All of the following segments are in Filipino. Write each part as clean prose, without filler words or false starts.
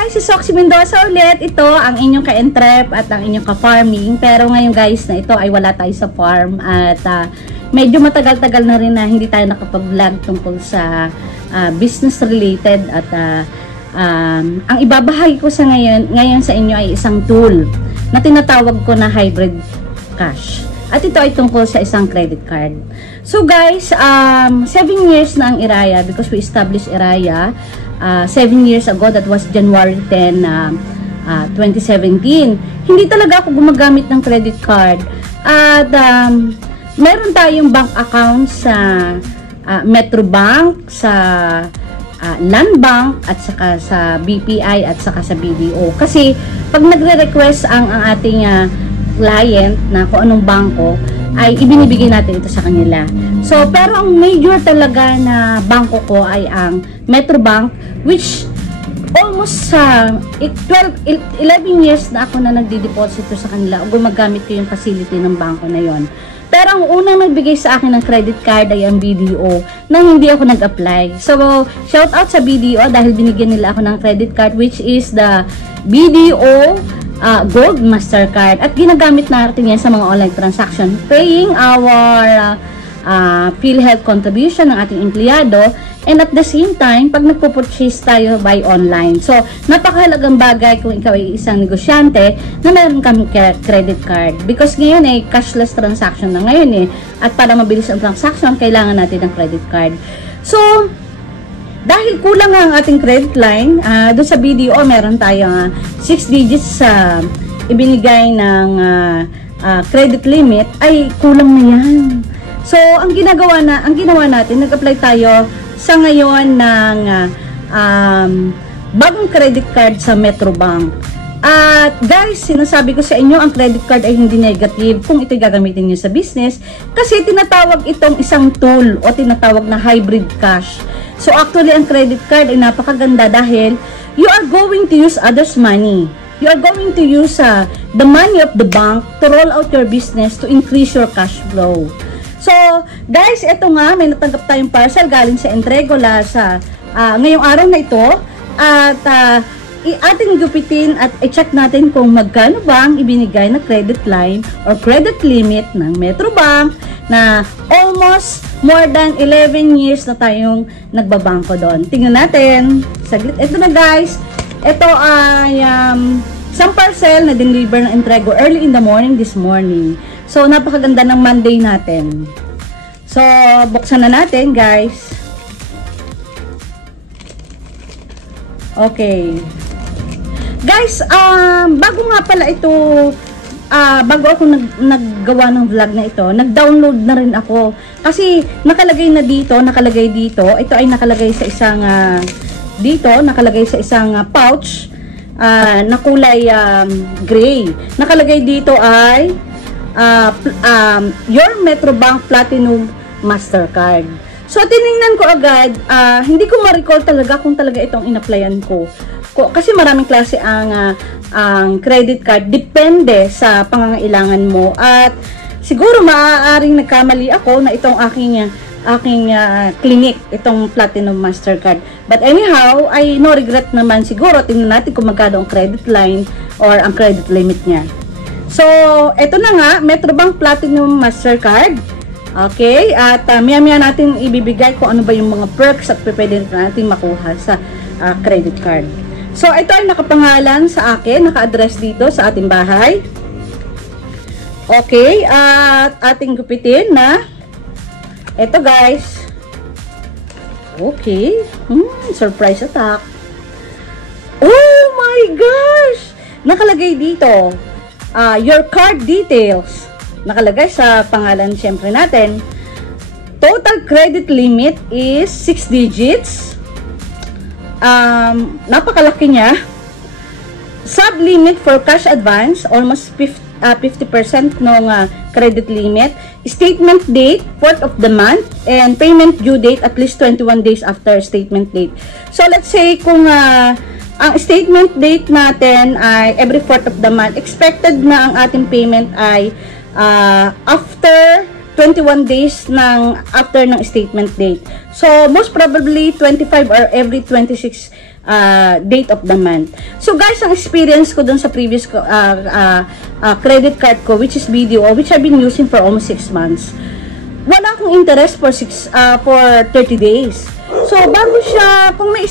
guys, si Soxy Mendoza ulit. Ito ang inyong ka-entrep at ang inyong ka-farming. Pero ngayon guys na ito ay wala tayo sa farm at medyo matagal-tagal na rin na hindi tayo nakapag-vlog tungkol sa business related at ang ibabahagi ko sa ngayon sa inyo ay isang tool na tinatawag ko na hybrid cash. At ito ay tungkol sa isang credit card. So guys, 7 years na ang Iraya because we established Iraya 7 years ago. That was January 10, 2017. Hindi talaga ako gumagamit ng credit card. At meron tayong bank account sa Metro Bank, sa Land Bank, at saka sa BPI, at saka sa BDO. Kasi pag nagre-request ang ating client na kung anong bangko, ay ibinibigay natin ito sa kanila. So, pero ang major talaga na bangko ko ay ang Metro Bank, which almost 11 years na ako na nagdi-deposito sa kanila o gumagamit ko yung facility ng bangko na yon. Pero ang unang nagbigay sa akin ng credit card ay ang BDO na hindi ako nag-apply. So, shout out sa BDO dahil binigyan nila ako ng credit card, which is the BDO Gold Mastercard, at ginagamit natin yan sa mga online transaction, paying our PhilHealth contribution ng ating empleyado, and at the same time, pag nagpo-purchase tayo by online. So, napakahalagang bagay kung ikaw ay isang negosyante na meron kang credit card. Because ngayon ay cashless transaction na ngayon at para mabilis ang transaction, kailangan natin ng credit card. So, dahil kulang ang ating credit line, doon sa BDO meron tayong 6 digits sa ibinigay ng credit limit, ay kulang na yan. So, ang ginawa natin, nag-apply tayo sa ngayon ng bagong credit card sa Metro Bank. At guys, sinasabi ko sa inyo, ang credit card ay hindi negative kung ito gagamitin nyo sa business, kasi tinatawag itong isang tool o tinatawag na hybrid cash. So actually, ang credit card ay napakaganda dahil you are going to use others' money. You are going to use the money of the bank to roll out your business to increase your cash flow. So guys, eto nga, may natanggap tayong parcel galing sa Entregola sa ngayong araw na ito. At ating gupitin at i-check natin kung magkano ba ang ibinigay na credit line or credit limit ng Metro Bank na almost more than 11 years na tayong nagbabangko doon. Tingnan natin. Saglit. Ito na guys. Ito ay isang parcel na deliver ng Entrego early in the morning this morning. So, napakaganda ng Monday natin. So, buksan na natin guys. Okay. Guys, bago nga pala ito, bago ako naggawa ng vlog na ito, nag-download na rin ako. Kasi nakalagay dito, ito ay nakalagay sa isang, nakalagay sa isang pouch na kulay gray. Nakalagay dito ay your Metro Bank Platinum Mastercard. So, tinignan ko agad, hindi ko ma-recall talaga kung talaga itong in-applyan ko. Kasi maraming klase ang credit card, depende sa pangangailangan mo. At siguro maaaring nagkamali ako na itong aking clinic, itong Platinum Mastercard. But anyhow, ay no regret naman siguro. Tingnan natin kung magkano ang credit line or ang credit limit niya. So, ito na nga, Metro Bank Platinum Mastercard. Okay, at maya-maya natin ibibigay kung ano ba yung mga perks at pwede natin makuha sa credit card. So, ito ay nakapangalan sa akin, naka-address dito sa ating bahay. Okay, at ating gupitin na ito guys. Okay, surprise attack. Oh my gosh! Nakalagay dito, your card details. Nakalagay sa pangalan syempre natin. Total credit limit is 6 digits. Napakalaki niya. Sub-limit for cash advance, almost 50% ng credit limit. Statement date, 4th of the month. And payment due date, at least 21 days after statement date. So, let's say kung ang statement date natin ay every 4th of the month, expected na ang ating payment ay after 21 days after ng statement date. So, most probably 25 or every 26 date of the month. So guys, ang experience ko dun sa previous credit card ko, which is BDO, which I've been using for almost 6 months, wala akong interest for 30 days. So bago siya, kung may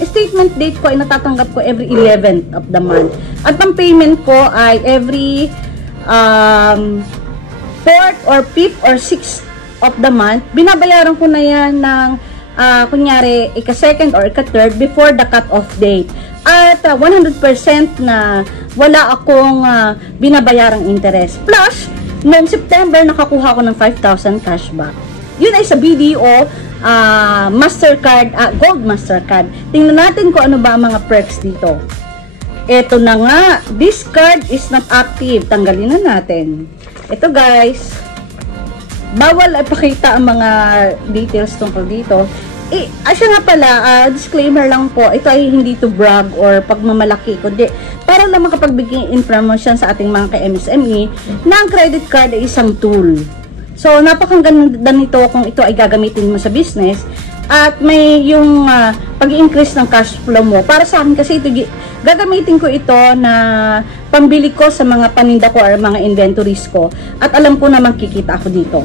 statement date ko ay natatanggap ko every 11th of the month. At ang payment ko ay every 4th or 5th or 6th of the month. Binabayaran ko na yan ng kunyari, ika-second or ika-third before the cut-off date. At 100% na wala akong binabayarang interest. Plus, noong September, nakakuha ko ng 5,000 cashback. Yun ay sa BDO Mastercard, Gold Mastercard. Tingnan natin kung ano ba ang mga perks dito. Ito na nga, this card is not active. Tanggalin na natin. Ito guys, bawal ipakita ang mga details tungkol dito. Siya nga pala, disclaimer lang po, ito ay hindi to brag or pagmamalaki, kundi para lang makapagbigay information sa ating mga ka-MSME na ang credit card ay isang tool. So, napakaganda nito kung ito ay gagamitin mo sa business at may yung pag-increase ng cash flow mo. Para sa akin kasi ito, gagamitin ko ito na pambili ko sa mga paninda ko or mga inventories ko at alam ko na makikita ako dito.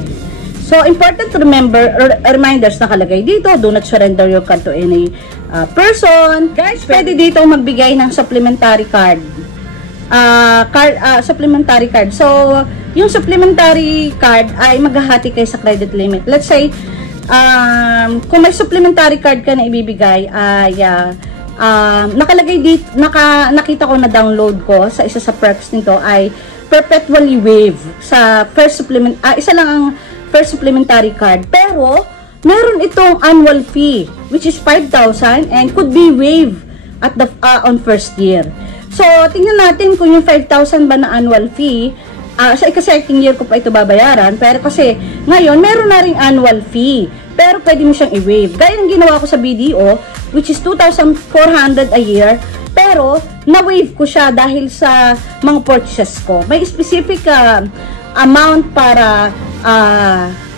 So, important to remember, reminders nakalagay dito, do not surrender your card to any person. Guys, pwede dito magbigay ng supplementary card. Supplementary card. So, yung supplementary card ay maghahati kayo sa credit limit. Let's say, kung may supplementary card ka na ibibigay, ay nakalagay dito, nakita ko na download ko sa isa sa perks nito ay perpetually waive sa first supplement, isa lang ang first supplementary card, pero meron itong annual fee which is 5,000 and could be waived at the on first year. So tingnan natin kung yung 5,000 ba na annual fee sa ika-second year ko pa ito babayaran, pero kasi ngayon meron na ring annual fee pero pwede mo siyang i-waive. Gaya ng ginawa ko sa BDO which is 2,400 a year, pero na-waive ko siya dahil sa mga purchases ko. May specific amount para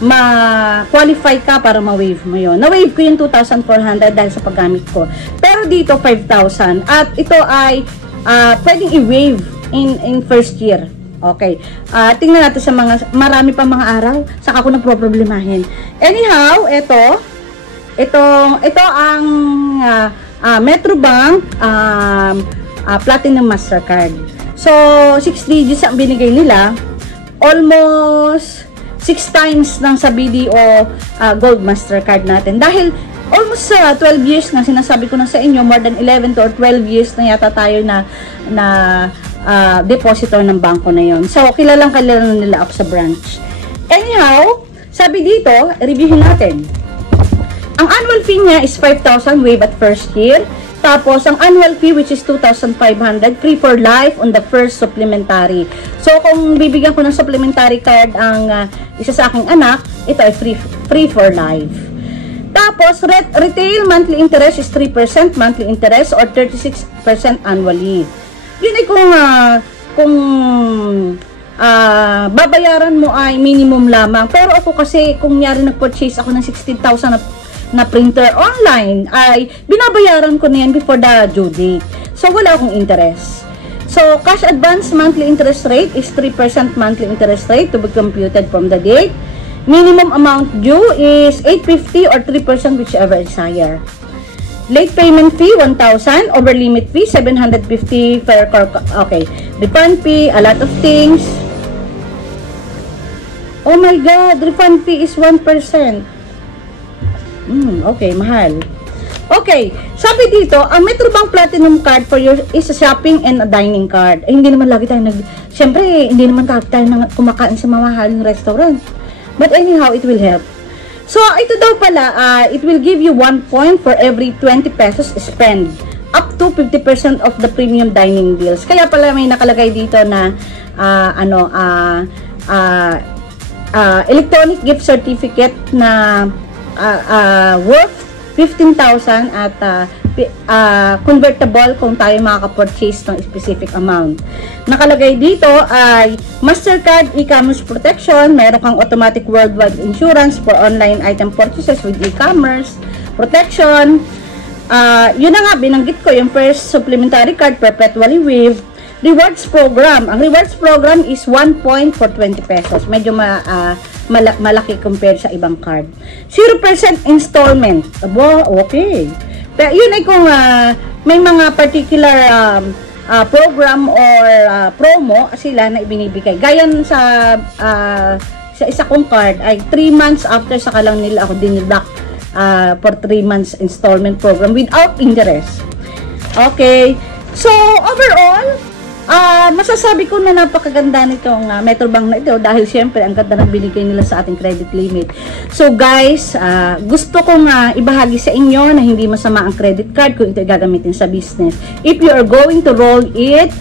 ma-qualify ka para ma-waive mo yun. Na-waive ko yung 2,400 dahil sa paggamit ko. Pero dito, 5,000. At ito ay pwedeng i-waive in first year. Okay. Tingnan natin sa mga, marami pa mga araw, saka ko nagproblemahin. Anyhow, ito ang Metrobank Platinum Mastercard. So, 6 digits ang binigay nila. Almost 6 times ng sa BDO Gold Mastercard natin. Dahil almost 12 years nga, sinasabi ko na sa inyo, more than 11 to or 12 years na yata tayo na depositor ng bangko na yon. So, kilalang nila up sa branch. Anyhow, sabi dito, reviewin natin. Ang annual fee niya is 5,000 waive at first year. Tapos, ang annual fee which is 2,500, free for life on the first supplementary. So, kung bibigyan ko ng supplementary card ang isa sa aking anak, ito ay free for life. Tapos, retail monthly interest is 3% monthly interest or 36% annually. Yun ay kung babayaran mo ay minimum lamang. Pero ako kasi, kung nyari nag-purchase ako ng 16,000 na printer online, ay binabayaran ko na yan before the due date. So, wala akong interest. So, cash advance monthly interest rate is 3% monthly interest rate to be computed from the date. Minimum amount due is 850 or 3% whichever is higher. Late payment fee, 1,000. Over limit fee, 750. Okay. Refund fee, a lot of things. Oh my God, refund fee is 1%. Okay, mahal. Okay, sabi dito, ang Metrobank Platinum Card for your is a shopping and a dining card. Hindi naman lagi tayo siyempre, hindi naman tayo kumakain sa mamahaling restaurant. But anyhow, it will help. So, ito daw pala, it will give you 1 point for every 20 pesos spend. Up to 50% of the premium dining bills. Kaya pala may nakalagay dito na, electronic gift certificate na worth 15,000 at convertible kung tayo makaka-purchase ng specific amount. Nakalagay dito ay Mastercard e-commerce protection, meron kang automatic worldwide insurance for online item purchases with e-commerce protection, Yun na nga, binanggit ko, yung first supplementary card, perpetually waived. Rewards program. Ang rewards program is 1 point for 20 pesos. Medyo malaki compared sa ibang card. 0% installment. Abo, okay. Pero yun ay kung may mga particular program or promo sila na ibinibigay. Gaya sa isa kong card ay 3 months after saka lang nila ako dinidak for 3 months installment program without interest. Okay. So, overall, masasabi ko na napakaganda nitong Metrobank na ito dahil siyempre ang ganda ng binigay nila sa ating credit limit. So guys, gusto kong ibahagi sa inyo na hindi masama ang credit card kung ito gagamitin sa business. If you are going to roll it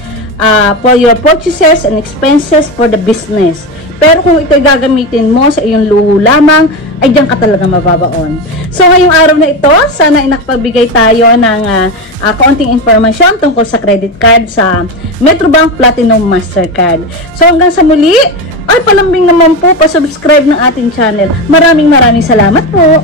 for your purchases and expenses for the business. Pero kung ito gagamitin mo sa iyong luho lamang, ay diyan ka talaga mababaon. So ngayong araw na ito, sana inakpagbigay tayo ng kaunting informasyon tungkol sa credit card sa Metrobank Platinum Mastercard. So hanggang sa muli, ay palambing naman po, pasubscribe ng ating channel. Maraming salamat po.